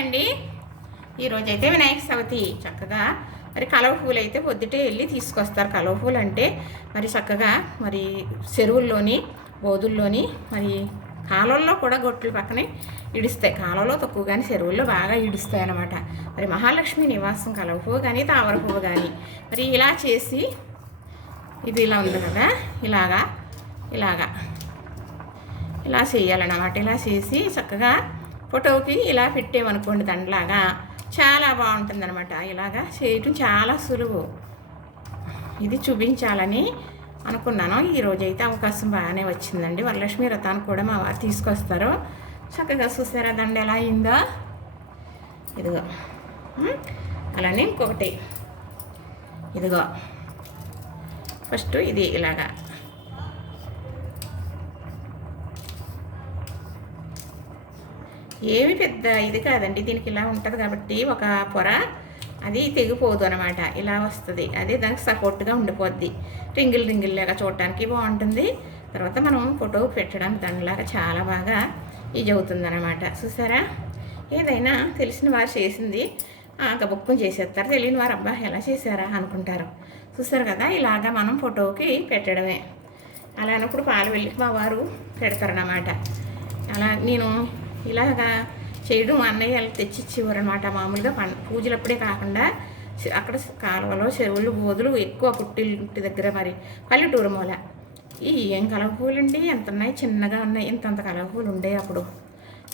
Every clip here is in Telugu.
అండి. ఈరోజైతే వినాయక చవితి చక్కగా. మరి కలవ పూలు అయితే పొద్దుటే వెళ్ళి తీసుకొస్తారు. కలవ పూలు అంటే మరి చక్కగా మరి చెరువుల్లోని బోధుల్లోని మరి కాలువల్లో కూడా గొట్లు పక్కనే ఇడుస్తాయి. కాలువలో తక్కువ కానీ చెరువుల్లో బాగా ఇడుస్తాయి అన్నమాట. మరి మహాలక్ష్మి నివాసం కలవ పువ్వు కానీ తామర పువ్వు కానీ. మరి ఇలా చేసి ఇది ఇలా ఉంది కదా. ఇలాగా ఇలాగా. ఇలా చేయాలన్నమాట. ఇలా చేసి చక్కగా ఫోటోకి ఇలా పెట్టేమనుకోండి దండలాగా చాలా బాగుంటుంది అనమాట ఇలాగా చేయటం చాలా సులువు. ఇది చూపించాలని అనుకున్నాను. ఈరోజు అయితే అవకాశం బాగానే వచ్చిందండి. వరలక్ష్మి రథాన్ని కూడా మా వారు తీసుకొస్తారు. చక్కగా చూసారా దండ ఎలా అయిందో? ఇదిగో. అలానే ఇంకొకటి. ఇదిగో. ఫస్ట్ ఇది ఇలాగా. ఏమి పెద్ద ఇది కాదండి. దీనికి ఇలా ఉంటుంది కాబట్టి ఒక పొర అది తెగిపోదు అనమాట ఇలా వస్తుంది. అదే దానికి సపోర్ట్గా ఉండిపోద్ది. రింగిల్ రింగిల్ లాగా చూడటానికి బాగుంటుంది. తర్వాత మనం ఫోటో పెట్టడం దానిలాగా చాలా బాగా ఇది అవుతుంది అనమాట చూసారా? ఏదైనా తెలిసిన వారు చేసింది గబుక్కుని చేసేస్తారు. తెలియని వారు అబ్బా ఎలా చేశారా అనుకుంటారు. చూసారు కదా? ఇలాగా మనం ఫోటోకి పెట్టడమే. అలా అన్నప్పుడు పాలు వెళ్ళి మా వారు పెడతారన్నమాట. అలా నేను ఇలాగా చేయడం మా అన్నయ్య వాళ్ళు తెచ్చిచ్చేవారు అనమాట మామూలుగా పం పూజలప్పుడే కాకుండా అక్కడ కాలువలో చెరువులు బోధులు ఎక్కువ పుట్టిల్లు దగ్గర మరి పల్లెటూరు మూల. ఈ ఏం కలవ పూలండి ఎంత ఉన్నాయి? చిన్నగా ఉన్నాయి. ఇంతంత కలవ పూలు ఉండే అప్పుడు.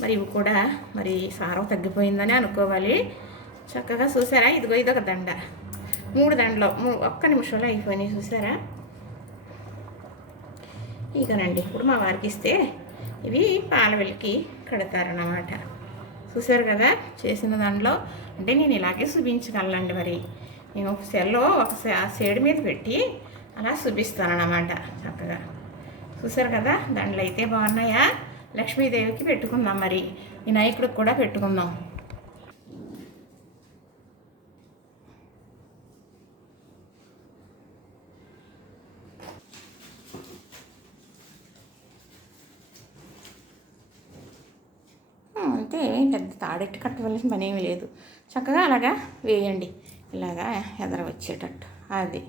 మరి ఇవి కూడా మరి సారం తగ్గిపోయిందని అనుకోవాలి. చక్కగా చూసారా? ఇదిగో ఇదొక దండ. మూడు దండలు. ఒక్క నిమిషంలో అయిపోయినాయి. చూసారా? ఇకనండి ఇప్పుడు మా వారికి ఇస్తే ఇవి పాలవెల్లికి కడతారన్నమాట. చూసారు కదా? చేసిన దాంట్లో అంటే నేను ఇలాగే చూపించగలనండి మరి. నేను ఒక సెల్లో ఒక షేడ్ మీద పెట్టి అలా చూపిస్తానన్నమాట చక్కగా. చూసారు కదా? దాంట్లో అయితే బాగున్నాయా? లక్ష్మీదేవికి పెట్టుకుందాం మరి. వినాయకుడికి కూడా పెట్టుకుందాం. అంతే పెద్ద తాడెట్టి కట్టవలసిన పని ఏమీ లేదు. చక్కగా అలాగా వేయండి. ఇలాగా ఎదర వచ్చేటట్టు. అది.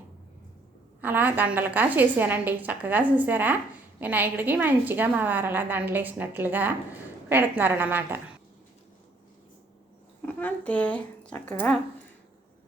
అలా దండలుగా చేశానండి. చక్కగా చూసారా? వినాయకుడికి మంచిగా మా వారు అలా దండలు వేసినట్లుగా పెడుతున్నారన్నమాట. అంతే. చక్కగా